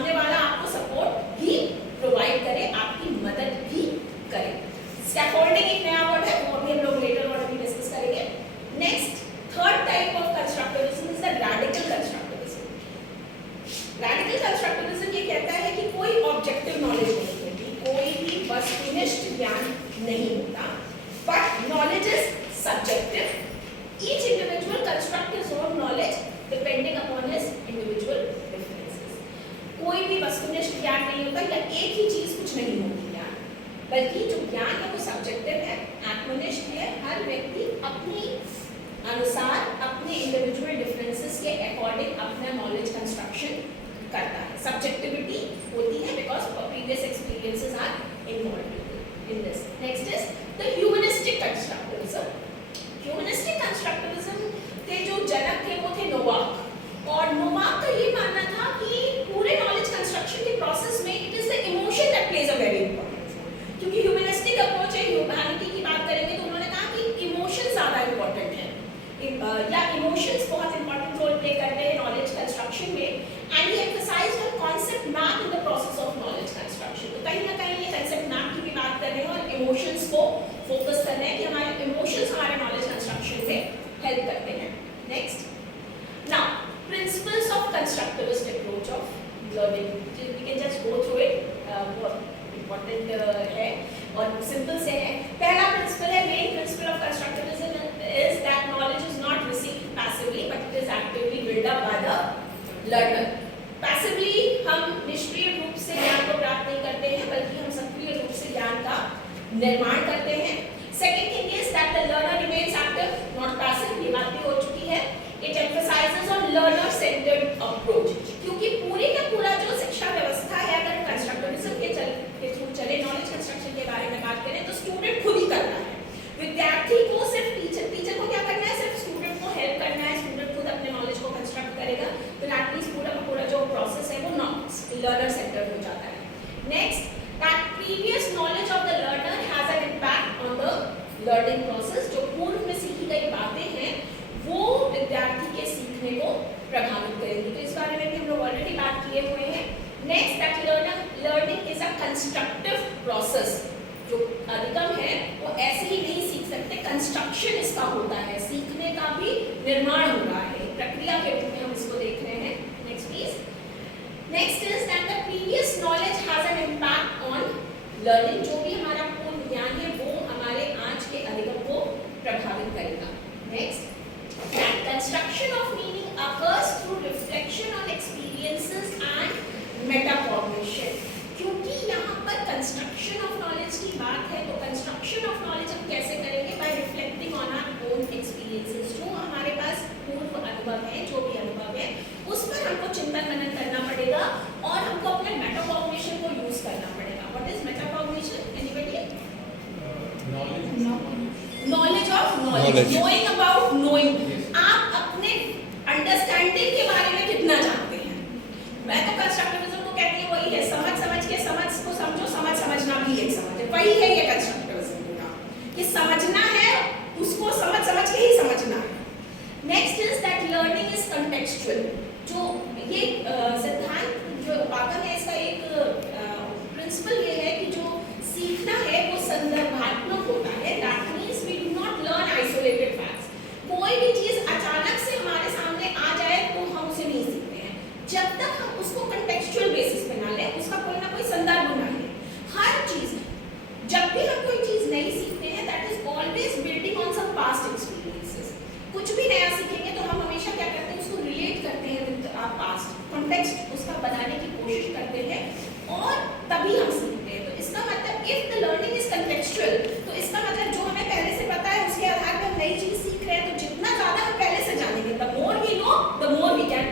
सामने वाला आपको सपोर्ट भी प्रोवाइड करे, आपकी मदद भी करे। स्कैफोल्डिंग एक नया वर्ड है, वो अभी हम लोग लेटर ऑन अभी डिस्कस करेंगे। Next third type of constructivism is the radical constructivism. Radical constructivism ये कहता है कि कोई ऑब्जेक्टिव नॉलेज नहीं होती, कोई भी वस्तुनिष्ठ ज्ञान नहीं होता, but knowledge is subjective. Each individual construct his own knowledge depending upon his individual differences. कोई भी वस्तुनिष्ठ ज्ञान नहीं होता या एक ही चीज कुछ नहीं होती ज्ञान, बल्कि जो ज्ञान है वो सब्जेक्टिव है, आत्मनिष्ठ है। हर व्यक्ति अपनी अनुसार अपने इंडिविजुअल डिफरेंसेस के अकॉर्डिंग अपना नॉलेज कंस्ट्रक्शन करता है। सब्जेक्टिविटी होती है because previous experiences are involved in this. Next is the humanistic constructivism. Humanistic constructivism के जो जनक थे वो थे नोवाक, और नोवाक का ये मानना था कि पूरे नॉलेज कंस्ट्रक्शन के प्रोसेस में it is the emotion that plays a very important role. क्योंकि ह्यूमनिस्टिक अप्रोच है, ह्यूमैनिटी की बात करेंगे तो उन्होंने कहा कि इमोशन ज़्यादा इंपॉर्टेंट है, या इमोशंस बहुत इंपॉर्टेंट रोल प्ले करते हैं नॉलेज कंस्ट्रक्शन में। And he emphasized on concept map in the process of knowledge construction. तो कहीं ना कहीं ये कॉन्सेप्ट मैप की भी बात कर रहे हैं और इमोशंस को फोकस कर रहे हैं कि हमारे इमोशंस हमारे नॉलेज कंस्ट्रक्शन में हेल्प करते हैं। Next now principles of constructivist approach of learning, we can just go through it, बहुत इंपॉर्टेंट है और सिंपल से है। पहला प्रिंसिपल है, main principle of constructivism is that knowledge is not received passively but it is actively built up by the learner. Passively हम निष्क्रिय रूप से ज्ञान को प्राप्त नहीं करते हैं, बल्कि हम सक्रिय रूप से ज्ञान का निर्माण करते हैं। Second thing is that the learner remains active, not passive, ये बात भी हो चुकी है। It emphasizes on learner-centered approach, क्योंकि पूरी का पूरा जो शिक्षा व्यवस्था है, अगर कंस्ट्रक्टिविज्म के थ्रू चले, नॉलेज कंस्ट्रक्शन के बारे में बात करें तो स्टूडेंट खुद ही करता है। विद्यार्थी को सिर्फ टीचर को क्या करना है, सिर्फ स्टूडेंट को हेल्प करना है, स्टूडेंट खुद अपने नॉलेज को कंस्ट्रक्ट करेगा, तो दैट मींस पूरा का पूरा जो प्रोसेस है वो लर्नर सेंटर्ड हो जाता है। Next, that previous knowledge of the learner has an impact on the learning process. जो पूर्व में सीखी गई बातें हैं वो विद्यार्थी के सीखने को प्रभावित करेंगी, तो इस बारे में भी हम लोग ऑलरेडी बात किए हुए हैं। Next, that learning is a constructive process. जो अधिगम है वो ऐसे ही नहीं सीख सकते, कंस्ट्रक्शन इसका होता है, सीखने का भी निर्माण हो रहा है, प्रक्रिया के रूप में हम इसको देख रहे हैं। Next please. Next is that the previous knowledge has an impact on learning. जो भी हमारा पूर्व ज्ञान है वो हमारे आज के अधिगम को प्रभावित करेगा। Next, that construction of meaning occurs through reflection on experiences and metacognition. क्योंकि यहाँ पर कंस्ट्रक्शन ऑफ नॉलेज की बात है, तो कंस्ट्रक्शन ऑफ नॉलेज हम कैसे करेंगे? By reflecting on our own experiences. जो हमारे पास पूर्व अनुभव है, जो भी अनुभव है, उस पर हमको चिंतन मनन करना पड़ेगा और हमको अपने मेटाकॉग्निशन को यूज करना पड़ेगा। What is metacognition? Anybody? Knowledge of knowledge, knowing about knowing. आप अपने अंडरस्टैंडिंग के बारे में कितना जानते हैं? मैं तो कंस्ट्रक्टिविज्म को कहती हूँ वही है, समझ के समझ को समझो, समझना भी एक समझ है, वही है ये कंस्ट्रक्टिविज्म पूरा, कि समझना है उसको समझ के ही समझना है। Next is that learning is contextual. जो ये सिद्धांत जो पाठन है इसका एक प्रिंसिपल ये है कि जो सीखना है वो संदर्भात्मक होता है। That means we do not learn isolated facts. कोई भी चीज अचानक से हमारे सामने आ जाए तो हम उसे नहीं सीखते हैं, जब तक हम उसको कंटेक्चुअल बेसिस पे ना लें, उसका कोई ना कोई संदर्भ ना लें। हर चीज, जब भी हम कोई चीज नई सीखते हैं, that is always building on some past experiences. कुछ भी नया सीखेंगे तो हम हमेशा क्या करते हैं, उसको रिलेट करते हैं विद आवर पास्ट, कॉन्टेक्स्ट उसका बनाने की कोशिश करते हैं और तभी हम सीखते हैं। तो इसका मतलब if the learning is contextual, तो इसका मतलब जो हमें पहले से पता है उसके आधार पर हम नई चीज सीख रहे हैं, तो जितना ज्यादा हम पहले से जानेंगे, the more we know the more we can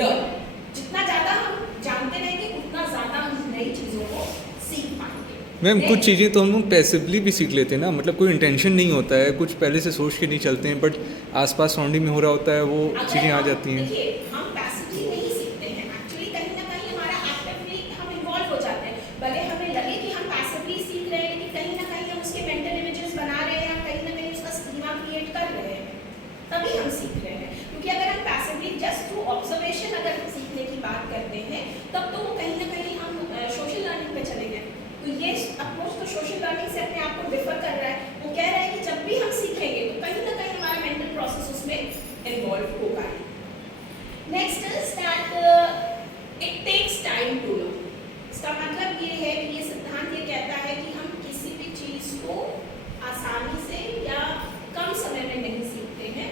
learn. जितना ज्यादा हम जानते रहेंगे उतना ज्यादा हम नई चीजों को सीख पाएंगे। मैम कुछ चीज़ें तो हम लोग पैसिवली भी सीख लेते हैं ना, मतलब कोई इंटेंशन नहीं होता है, कुछ पहले से सोच के नहीं चलते हैं, बट आसपास सराउंडिंग में हो रहा होता है वो चीज़ें आ जाती हैं। देखिए, हम पैसिवली नहीं सीखते हैं, एक्चुअली कहीं ना कहीं हमारा एक्टिवली हम इन्वॉल्व हो जाते हैं। भले हमें लगे कि हम पैसिवली सीख रहे हैं, लेकिन कहीं ना कहीं हम उसके मेंटल इमेजेस बना रहे हैं, कहीं ना कहीं उसका स्कीमा क्रिएट कर रहे हैं, तभी हम सीख रहे हैं। क्योंकि अगर हम पैसिवली जस्ट थ्रू ऑब्जर्वेशन अगर हम सीखने की बात करते हैं, तब तो वो कहीं it takes time to learn. इसका मतलब ये है कि ये सिद्धांत ये कहता है कि हम किसी भी चीज को आसानी से या कम समय में नहीं सीखते हैं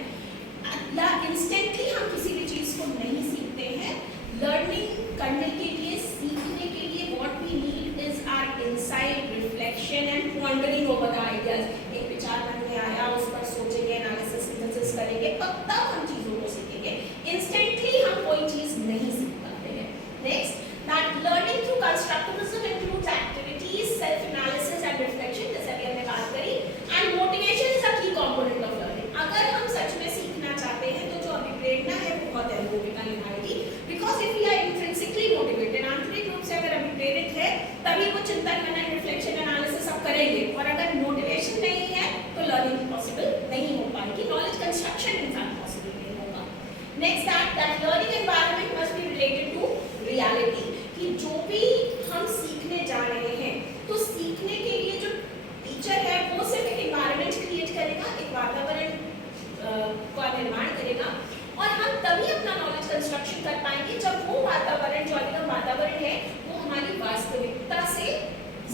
या इंस्टेंटली हम किसी भी चीज को नहीं सीखते हैं। लर्निंग करने के लिए, सीखने के लिए what we need is our insight, reflection and pondering over the ideas. एक विचार मन में आया, उस पर सोचेंगे, एनालिसिस सिंथेसिस करेंगे, तब हम चीजों को सीखेंगे। इंस्टेंटली हम कोई चीज नहीं सीख पाते हैं। Next, that learning through constructivism includes activities, self analysis and reflection, जैसे अभी हमने बात करी, एंड मोटिवेशन इज अ की कंपोनेंट ऑफ लर्निंग। अगर हम सच में सीखना चाहते हैं तो जो अभिप्रेरणा है वो बहुत अहम भूमिका निभाएगी। Because if we are intrinsically motivated, आंतरिक रूप से अगर अभिप्रेरित है, तभी वो चिंतन, मनन, रिफ्लेक्शन, एनालिसिस सब करेंगे। और अगर मोटिवेशन नहीं है तो लर्निंग पॉसिबल नहीं हो पाएगी, नॉलेज कंस्ट्रक्शन इनफैक्ट पॉसिबल नहीं होगा। Next, that learning environment must be related to reality, कि जो भी हम सीखने जा रहे हैं तो सीखने के लिए जो टीचर है वो सिर्फ एक एनवायरनमेंट क्रिएट करेगा, एक वातावरण का निर्माण करेगा, और हम तभी अपना नॉलेज कंस्ट्रक्शन कर पाएंगे जब वो वातावरण, जो अधिगम वातावरण है, वो हमारी वास्तविकता से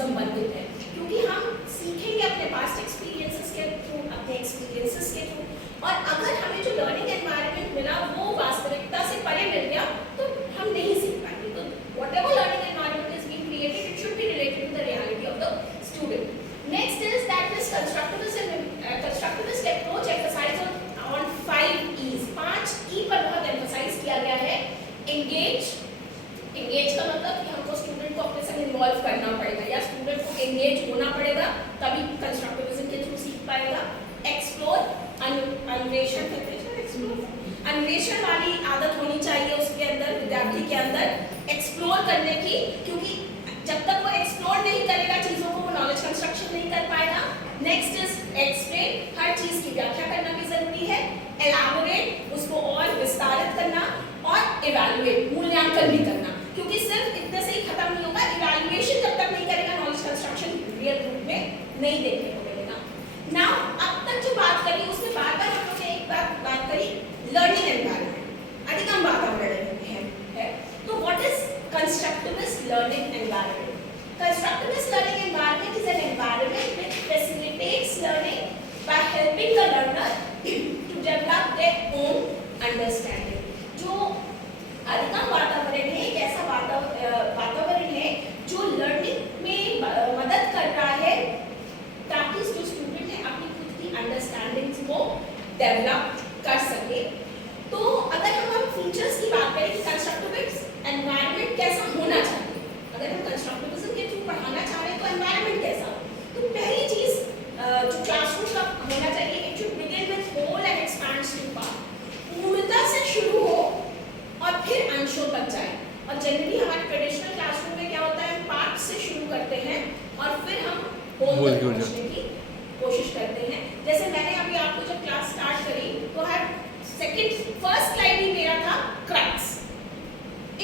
संबंधित है। क्योंकि हम सीखेंगे अपने पास्ट एक्सपीरियंसेस के थ्रू, अपने एक्सपीरियंसेस के थ्रू, और अगर हमें जो लर्निंग एनवायरनमेंट मिला वो वास्तविकता से परे मिल गया तो हम नहीं सीख पाएंगे। तो whatever learning environment is being created, it should be related to the reality of the student. Next is that this constructivist approach emphasizes on 5 E's. 5 E पर बहुत emphasize किया गया है। Engage का मतलब कि हमको स्टूडेंट को अपने साथ इन्वॉल्व करना पड़ेगा या स्टूडेंट को एंगेज होना पड़ेगा, तभी कंस्ट्रक्टिविज्म के थ्रू सीख पाएगा। एक्सप्लोर, अन्वेषण करते हैं, अन्वेषण वाली आदत होनी चाहिए उसके अंदर, विद्यार्थी के अंदर एक्सप्लोर करने की, क्योंकि जब तक वो एक्सप्लोर नहीं करेगा चीजों को, वो नॉलेज कंस्ट्रक्शन नहीं कर पाएगा। नेक्स्ट इज एक्सप्लेन, हर चीज की व्याख्या करना भी जरूरी है। एलाबोरेट, उसको और विस्तारित करना, और इवैल्यूएट, मूल्यांकन भी करना, क्योंकि सिर्फ इतने से ही खत्म नहीं होगा। इवैल्यूएशन जब तक नहीं करेगा नॉलेज कंस्ट्रक्शन रियल रूप में नहीं देखने को मिलेगा। नाउ अब तक जो बात करी उसमें बार बार हम लोग ने एक बात करी लर्निंग एनवायरनमेंट, अधिगम वातावरण है। तो what is constructivist learning environment? Constructivist learning environment is an environment which facilitates learning by helping the learner to develop their own understanding. जो अधिगम वातावरण है, एक ऐसा वातावरण है जो लर्निंग में मदद कर रहा है ताकि जो स्टूडेंट है अपनी खुद की अंडरस्टैंडिंग को डेवलप कर सके। तो अगर हम फीचर्स की बात करें कि कंस्ट्रक्टिविस्ट एनवायरनमेंट कैसा होना चाहिए, अगर हम कंस्ट्रक्टिविज्म के थ्रू पढ़ाना चाह रहे हैं तो एनवायरनमेंट कैसा हो, तो पहली चीज जो क्लासरूम का होना चाहिए, it should begin with whole and expands to part, पूर्णता से शुरू हो और फिर अंशों तक जाए। और जनरली हमारे ट्रेडिशनल क्लासरूम में क्या होता है, पार्ट से शुरू करते हैं और फिर हम होल तक पहुंचने की कोशिश करते हैं। जैसे मैंने अभी आपको जब क्लास स्टार्ट करी तो फर्स्ट स्लाइड ही मेरा था क्रक्स,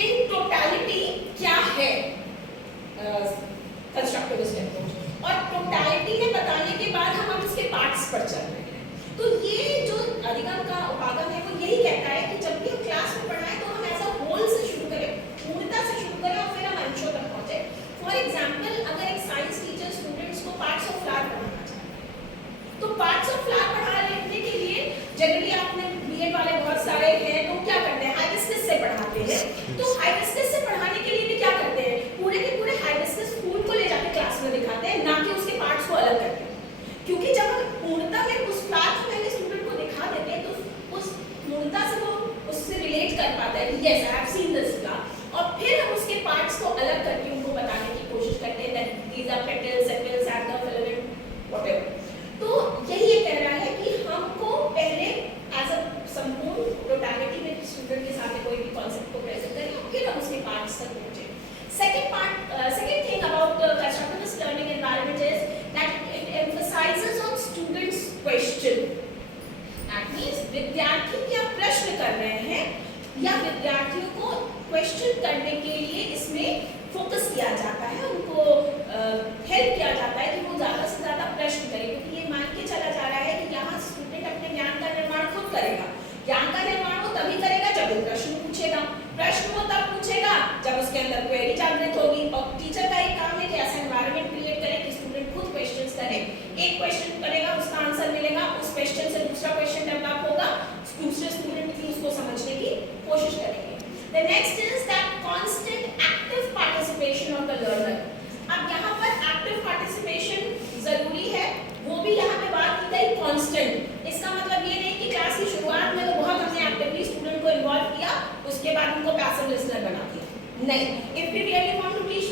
इन टोटलिटी क्या है कंस्ट्रक्टिविस्ट अप्रोच, और टोटलिटी में बताने के बाद हम अब इसके पार्ट्स पर चल रहे हैं। तो ये जो अधिगम का उपागम है वो यही कहता है कि जब भी हम क्लास में पढ़ाएं तो हम ऐसा होल से शुरू करें, पूर्णता से शुरू करें और फिर हम अंशों तक पहुंचे। फॉर एग्जाम्पल, अगर एक साइंस टीचर स्टूडेंट्स को पार्ट्स ऑफ फ्लावर पढ़ाना चाहते हैं तो पार्ट्स ऑफ फ्लावर पढ़ाने के लिए जनरली आपने बीएड वाले बहुत सारे हैं तो क्या करते हैं, हाइबिस्कस से पढ़ाते हैं। तो हाइबिस्कस से पढ़ाने के लिए भी क्या करते हैं, पूरे के पूरे हाइबिस्कस फूल को ले जाकर क्लास में दिखाते हैं, ना कि उसके पार्ट्स को अलग करके। क्योंकि जब हम पूर्णता में उस फ्लावर को पहले स्टूडेंट को दिखा देते हैं तो उस पूर्णता से वो उससे रिलेट कर पाता है कि yes I have seen this flower, और फिर हम उसके पार्ट्स को अलग करके उनको बताने की कोशिश करते हैं that these are petals, sepals, and filament, whatever. तो यही ये कह रहा है कि हमको पहले एज अ संपूर्ण टोटलिटी में स्टूडेंट के सामने कोई भी कॉन्सेप्ट को प्रेजेंट करें और फिर हम उसके पार्ट्स तक पहुंचे। Second thing about constructivist learning environment is that it emphasizes on students' question. That means विद्यार्थी क्या प्रश्न कर रहे हैं या विद्यार्थियों को क्वेश्चन करने के लिए इसमें फोकस किया जाता है, उनको हेल्प किया जाता है कि वो ज़्यादा से ज़्यादा प्रश्न करें, क्योंकि ये मान के चला जा रहा है कि यहाँ स्टूडेंट अपने ज्ञान का निर्माण खुद करेगा। ज्ञान का निर्माण वो तभी करेगा जब वो प्रश्न पूछेगा। प्रश्न वो तब पूछेगा जब उसके अंदर क्वेरी जागृत होगी, और टीचर का एक काम है कि ऐसा एनवायरनमेंट क्रिएट करे कि स्टूडेंट खुद क्वेश्चंस करे। एक क्वेश्चन करेगा, उसका आंसर मिलेगा, उस क्वेश्चन से दूसरा क्वेश्चन डेवलप होगा, दूसरे स्टूडेंट भी उसको समझने की कोशिश करेंगे। The next is that constant active participation of the learner. अब यहाँ पर active participation जरूरी है, वो भी यहाँ पे बात की गई constant। इसका मतलब ये नहीं कि क्लास की शुरुआत में तो बहुत हमने एक्टिवली स्टूडेंट को इन्वॉल्व किया, उसके बाद उनको पैसिव लिसनर बना दिया। नहीं, if we really want to teach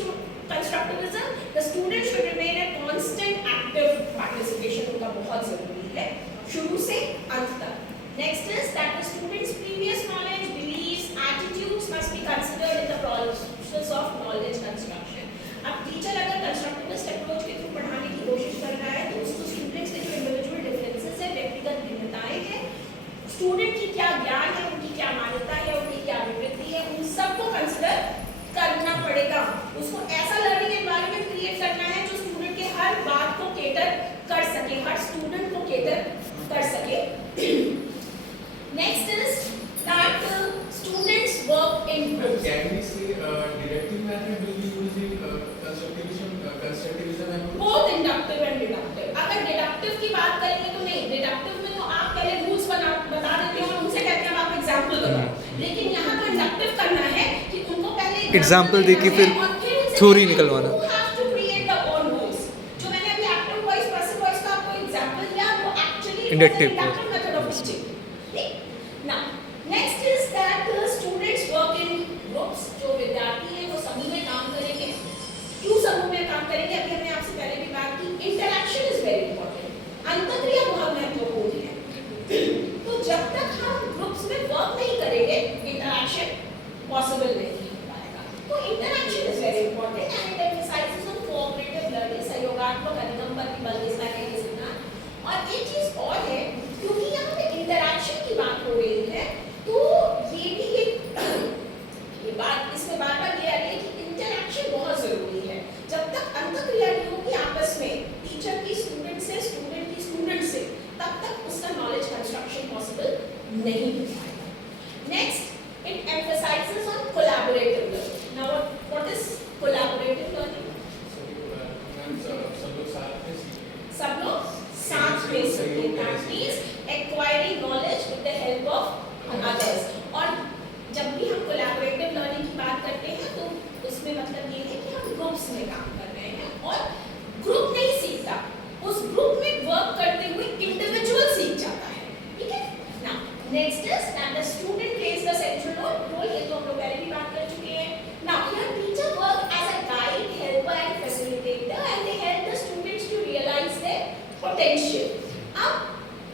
constructivism, the student should remain a constant active participation, उनका बहुत जरूरी है शुरू से अंत तक। Next is that the student's previous knowledge, beliefs, attitudes must be considered in the process of knowledge construction. अब teacher अगर कंस्ट्रक्टिविस्ट अप्रोच के थ्रू पढ़ाने की कोशिश कर रहा है तो उसको स्टूडेंट्स के जो इंडिविजुअल डिफरेंसेस है, व्यक्तिगत भिन्नताएं हैं, स्टूडेंट की क्या ज्ञान है, उनकी क्या मान्यता है, उनकी क्या अभिवृत्ति है, उन सबको कंसिडर करना पड़ेगा। उसको ऐसा लर्निंग एनवायरनमेंट क्रिएट करना है जो स्टूडेंट के हर बात को केटर कर सके, हर स्टूडेंट को केटर कर सके। Next is that students work in groups. Can we say deductive method will be used in constructivism approach? Both inductive and deductive. अगर deductive की बात करेंगे तो नहीं, deductive में तो आप पहले rules बता देते हो और उनसे कहते हैं आप एग्जाम्पल बताओ। लेकिन यहाँ तो inductive करना है कि उनको पहले एग्जाम्पल देके फिर थ्योरी निकलवाना। You have to create the own rules. जो मैंने अभी active voice, passive voice का आपको एग्जाम्पल दिया, वो actually Inductive method of teaching. Now, next is that the students work in groups. जो विद्यार्थी हैं वो समूह में काम करेंगे। क्यों समूह में काम करेंगे? अभी हमने आपसे पहले भी बात की, interaction is very important. अंतःक्रिया बहुत महत्वपूर्ण है। तो जब तक हम ग्रुप्स में वर्क नहीं करेंगे, interaction possible नहीं हो पाएगा। तो interaction is very important and it emphasizes on cooperative learning, सहयोगात्मक अधिगम पर भी बल देता है ये सिद्धांत। और एक चीज और है, क्योंकि यहाँ पे इंटरैक्शन की बात हो रही है, तो ये भी ये बात इसमें बार बार ये आ रही है कि इंटरैक्शन बहुत जरूरी है। जब तक अंतःक्रिया नहीं होगी आपस में टीचर की स्टूडेंट से, स्टूडेंट की स्टूडेंट से, तब तक उसका नॉलेज कंस्ट्रक्शन पॉसिबल नहीं हो पाएगा। Next, it emphasises on collaborative learning. Now what is collaborative learning? सब लोग साथ में सीखें, that means acquiring knowledge with the help of others। और जब भी हम collaborative learning की बात करते हैं तो उसमें मतलब ये है कि हम ग्रुप्स में काम कर रहे हैं और ग्रुप नहीं सीखता, उस ग्रुप में वर्क करते हुए इंडिविजुअल सीख जाता है। ठीक है ना? Next is that the student plays the central role. ये तो हम लोग पहले भी बात कर चुके हैं। Now here teacher work as a guide, helper and facilitator and they help the students to realise their potential. अब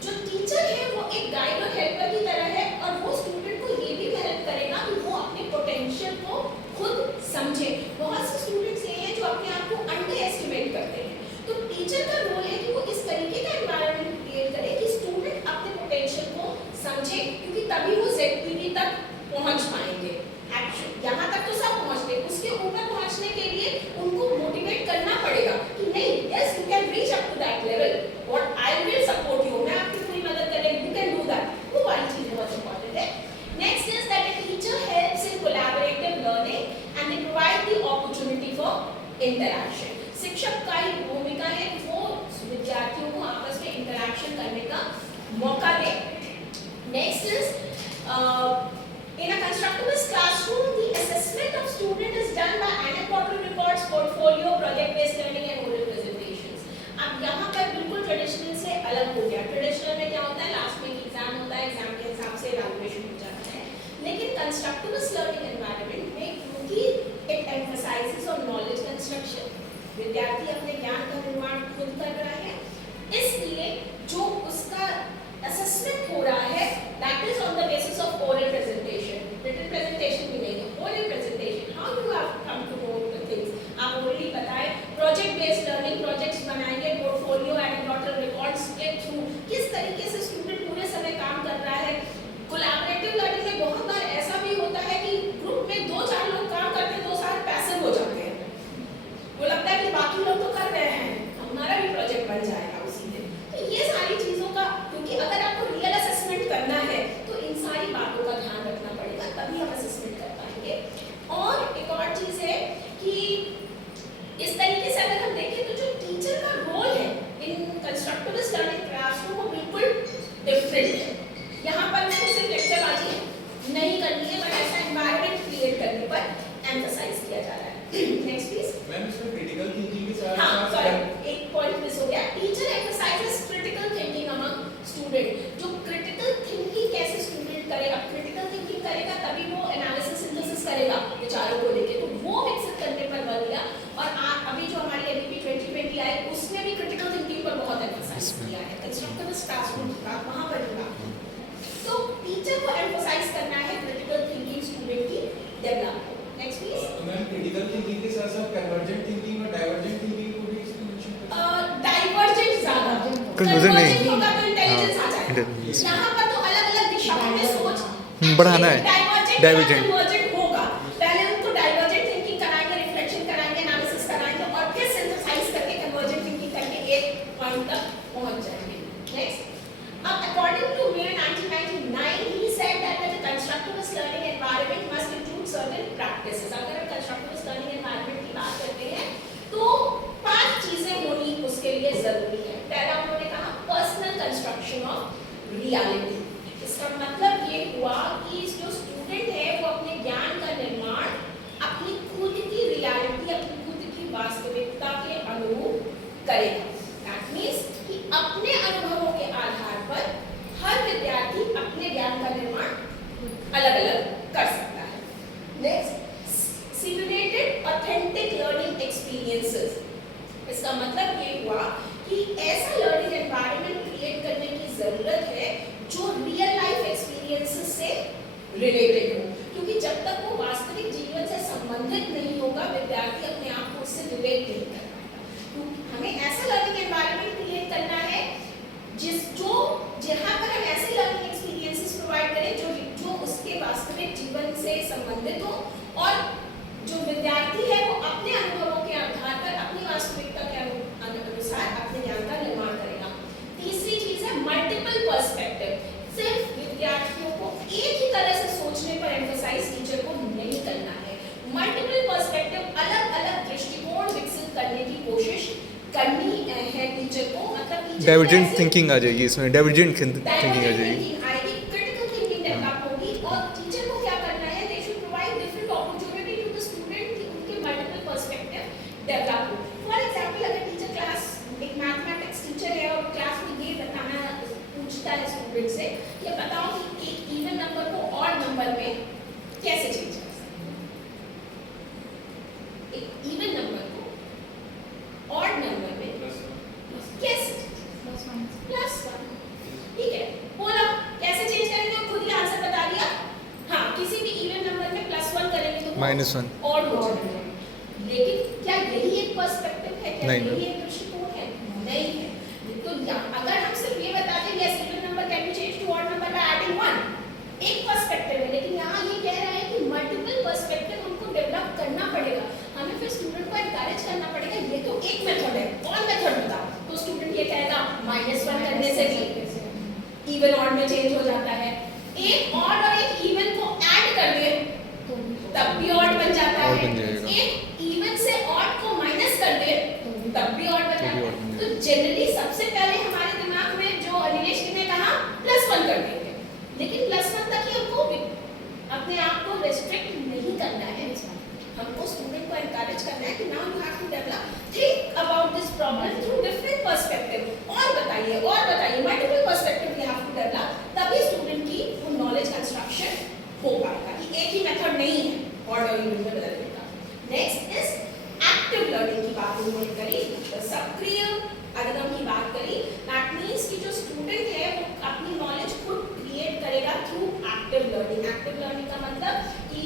जो टीचर है वो एक गाइड और हेल्पर की तरह है और वो स्टूडेंट को ये भी हेल्प करेगा कि वो अपने पोटेंशियल को खुद समझे। बहुत से स्टूडेंट्स ये हैं जो अपने आप को अंडर एस्टिमेट करते हैं, तो टीचर का रोल है कि वो इस तरीके का एनवायरनमेंट क्रिएट करे कि स्टूडेंट अपने पोटेंशियल को समझे, क्योंकि तभी वो ZPD तक पहुंच पाएंगे। यहाँ तक तो सब पहुंचते, उसके ऊपर पहुंचने के लिए उनको मोटिवेट करना पड़ेगा कि नहीं, yes you can reach up to that level, what I will support you, मैं आपकी पूरी मदद करेंगे, यू कैन डू दैट। वो वाली चीज बहुत इंपॉर्टेंट है। Next is that a teacher helps in collaborative learning and they provide the opportunity for interaction. शिक्षक का ही भूमिका है वो विद्यार्थियों को आपस में इंटरैक्शन करने का मौका दे। Next is in a constructivist classroom, the assessment of student is done by anecdotal records, portfolio, project-based learning and oral presentations. अब यहाँ पर बिल्कुल ट्रेडिशनल से अलग हो गया। ट्रेडिशनल में क्या होता है, लास्ट में एग्जाम होता है, एग्जाम के हिसाब से इवैल्यूएशन हो जाता है। लेकिन कंस्ट्रक्टिविस्ट लर्निंग एनवायरनमेंट में क्योंकि it emphasises on knowledge construction, विद्यार्थी अपने ज्ञान का निर्माण खुद कर रहा है, इसलिए जो उसका असेसमेंट हो रहा है that is on the basis of oral presentation. Written presentation भी नहीं है, oral presentation. How you have come to know the things, आप ओरली बताएं। प्रोजेक्ट बेस्ड लर्निंग, प्रोजेक्ट्स बनाएंगे, पोर्टफोलियो एंड एनेक्डोटल रिकॉर्ड्स के थ्रू किस तरीके से स्टूडेंट पूरे समय काम कर रहा है, यहाँ पर तो अलग-अलग दिशाओं में सोच बढ़ाना है, डाइवर्जेंट divergent। कन्वर्जेंट होगा। पहले उनको डाइवर्जेंट थिंकिंग कराएंगे, रिफ्लेक्शन कराएंगे, एनालिसिस कराएंगे और फिर सिंथेसाइज करके कन्वर्जेंट थिंकिंग करके एक पॉइंट तक पहुंच जाएंगे। नेक्स्ट, अब according to Weir 1999 he said that the constructivist learning environment must include certain practices। अगर हम constructivist learning environment की बात करते हैं तो 5 चीजें होनी उसके लिए जरूरी है। पहला उन्होंने कहा पर्सनल कंस्ट्रक्शन ऑफ रियलिटी। इसका मतलब ये हुआ कि जो स्टूडेंट है वो अपने ज्ञान का निर्माण अपनी खुद की रियलिटी, अपनी खुद की वास्तविकता के अनुरूप करेगा। दैट मींस कि अपने अनुभवों के आधार पर हर विद्यार्थी अपने ज्ञान का निर्माण अलग-अलग कर सकता है। Next, simulated authentic learning experiences. इसका मतलब ये हुआ कि ऐसा लर्निंग एनवायरनमेंट क्रिएट करने की जरूरत है जो रियल लाइफ एक्सपीरियंसेस से रिलेटेड हो, क्योंकि जब तक वो वास्तविक जीवन से संबंधित नहीं होगा विद्यार्थी अपने आप को उससे रिलेट नहीं कर पाएगा। हमें ऐसा लर्निंग एनवायरनमेंट क्रिएट करना है जहाँ पर हम ऐसे लर्निंग एक्सपीरियंसेस प्रोवाइड करें जो उसके वास्तविक जीवन से संबंधित हो और जो विद्यार्थी है वो अपने अनुभवों के आधार पर अपनी वास्तविकता के अनुसार अपने ज्ञान का निर्माण करेगा। तीसरी चीज है मल्टीपल पर्सपेक्टिव। सिर्फ विद्यार्थियों को एक ही तरह से सोचने पर एम्फसाइज टीचर को नहीं करना है। मल्टीपल पर्सपेक्टिव, अलग-अलग दृष्टिकोण विकसित करने की कोशिश करनी है टीचर को। मतलब टीचर डाइवर्जेंट थिंकिंग आ जाएगी इसमें, डाइवर्जेंट थिंकिंग आ जाएगी, क्रिटिकल थिंकिंग डेवलप होगी और टीचर को क्या करना है, they should provide different opportunity to the student कि उनके मल्टीपल पर्सपेक्टिव डेवलप हो। फॉर एग्जांपल, अगर टीचर क्लास, एक मैथमेटिक्स टीचर है और क्लास में ये बताना पूछता है स्टूडेंट से कि बताओ कि एक इवन नंबर को ऑड नंबर में कैसे चेंज कर सकते हैं। एक इवन नंबर को ऑड नंबर में कैसे +1, ठीक है, बोलो कैसे चेंज करेंगे, खुद ही आंसर बता दिया। हाँ, किसी भी इवन नंबर में +1 करेंगे तो -1 ऑड हो जाएगा। लेकिन क्या यही एक पर्सपेक्टिव है, क्या नहीं, यही एक दृष्टिकोण है? नहीं है। तो अगर हम सिर्फ ये बताते हैं yes even number can be change to odd number by adding 1, एक पर्सपेक्टिव है, लेकिन यहाँ ये कह रहा है कि मल्टीपल पर्सपेक्टिव उनको डेवलप करना पड़ेगा। हमें फिर स्टूडेंट को एनकरेज करना पड़ेगा, ये तो एक मेथड है, और मेथड बताओ। तो स्टूडेंट ये कहेगा -1 करने से भी इवन ऑड में चेंज हो जाता है। एक ऑड और एक इवन को ऐड कर दे तब भी ऑड बन जाता है। एक इवन से ऑड को माइनस कर दे तब भी ऑड बन जाता है। तो जनरली सबसे पहले हमारे दिमाग में जो अनिलेश ने कहा +1 कर देंगे, लेकिन +1 तक ही हमको अपने आप को रेस्ट्रिक्ट नहीं करना है। हमको स्टूडेंट को एनकरेज करना है कि now you have to develop, think about this problem through different perspective. और बताइए multiple perspective you have to develop, तभी स्टूडेंट की वो नॉलेज कंस्ट्रक्शन हो पाएगा कि एक ही मेथड नहीं है ऑड और इवन में बदलने का। नेक्स्ट इज एक्टिव लर्निंग की बात उन्होंने करी, सक्रिय अधिगम की बात करी। दैट मींस कि जो स्टूडेंट है वो अपनी नॉलेज खुद क्रिएट करेगा through active learning. Active learning का मतलब कि